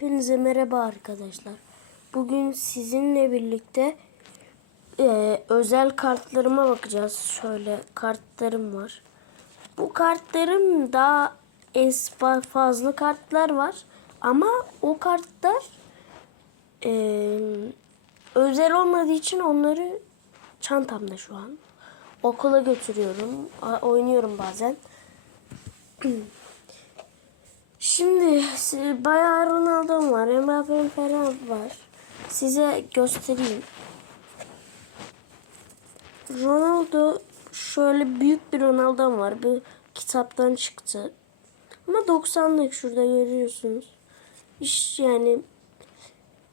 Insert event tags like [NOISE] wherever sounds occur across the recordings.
Hepinize merhaba arkadaşlar. Bugün sizinle birlikte e, özel kartlarıma bakacağız. Şöyle kartlarım var. Bu kartlarım daha es fazla kartlar var. Ama o kartlar e, özel olmadığı için onları çantamda şu an. Okula götürüyorum. Oynuyorum bazen. [CLEARS THROAT] Şimdi bayağı Ronaldo'm var. Mbappe'm falan var. Size göstereyim. Ronaldo şöyle büyük bir Ronaldo'm var. Bu kitaptan çıktı. Ama 90'lık şurada görüyorsunuz. İş yani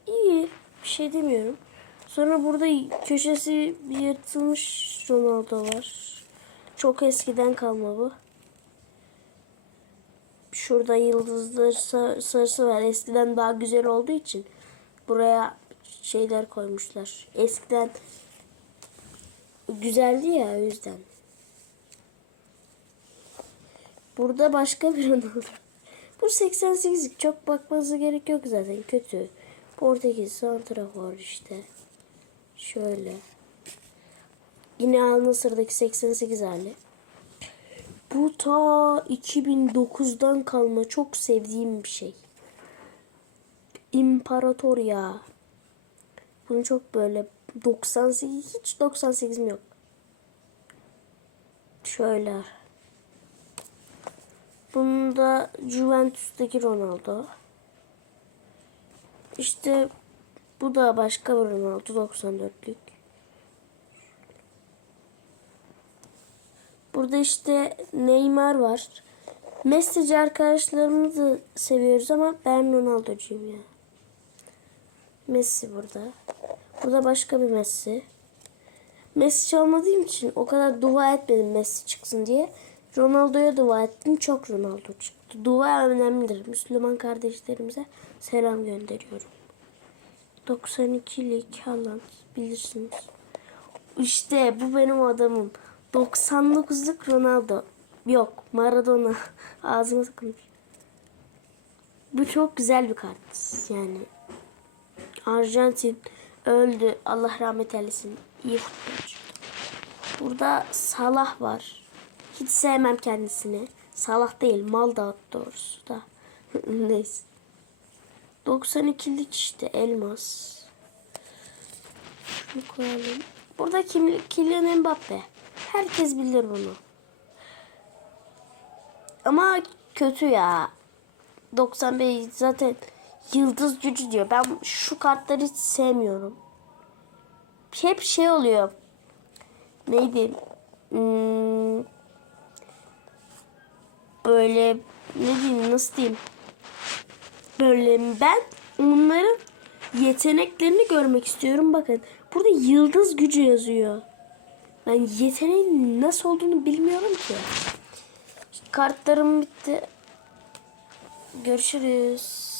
iyi. Bir şey demiyorum. Sonra burada köşesi bir yırtılmış Ronaldo var. Çok eskiden kalma bu. Şurada yıldızlar sar- sarısı var. Eskiden daha güzel olduğu için buraya şeyler koymuşlar. Eskiden güzeldi ya o yüzden. Burada başka bir [LAUGHS] Ronaldo. Bu 88 çok bakmanıza gerek yok zaten kötü. Portekiz santrafor işte. Şöyle. Yine Al Nassr'daki 88 hali. Bu ta 2009'dan kalma çok sevdiğim bir şey. İmparator ya. Bunu çok böyle 98 hiç 98'im yok. Şöyle. Bunda Juventus'taki Ronaldo. İşte bu da başka bir Ronaldo 94'lük. Burada işte Neymar var. Messi'ci arkadaşlarımızı seviyoruz ama ben Ronaldo'cuyum ya. Messi burada. Burada başka bir Messi. Messi çalmadığım için o kadar dua etmedim Messi çıksın diye. Ronaldo'ya dua ettim. Çok Ronaldo çıktı. Dua önemlidir. Müslüman kardeşlerimize selam gönderiyorum. 92'lik Haaland bilirsiniz. İşte bu benim adamım. 99'luk Ronaldo. Yok Maradona. [LAUGHS] Ağzıma sıkılmış. Bu çok güzel bir kart. Yani Arjantin öldü. Allah rahmet eylesin. İyi futbolcu. Burada Salah var. Hiç sevmem kendisini. Salah değil. Mal da doğrusu da. [LAUGHS] Neyse. 92'lik işte elmas. Şunu koyalım. Burada kim, Kylian Mbappe. Herkes bilir bunu. Ama kötü ya. 95 zaten yıldız gücü diyor. Ben şu kartları hiç sevmiyorum. Hep şey oluyor. Neydi? Hmm, böyle ne diyeyim nasıl diyeyim? Böyle ben onların yeteneklerini görmek istiyorum. Bakın burada yıldız gücü yazıyor. Ben yeteneğin nasıl olduğunu bilmiyorum ki. Kartlarım bitti. Görüşürüz.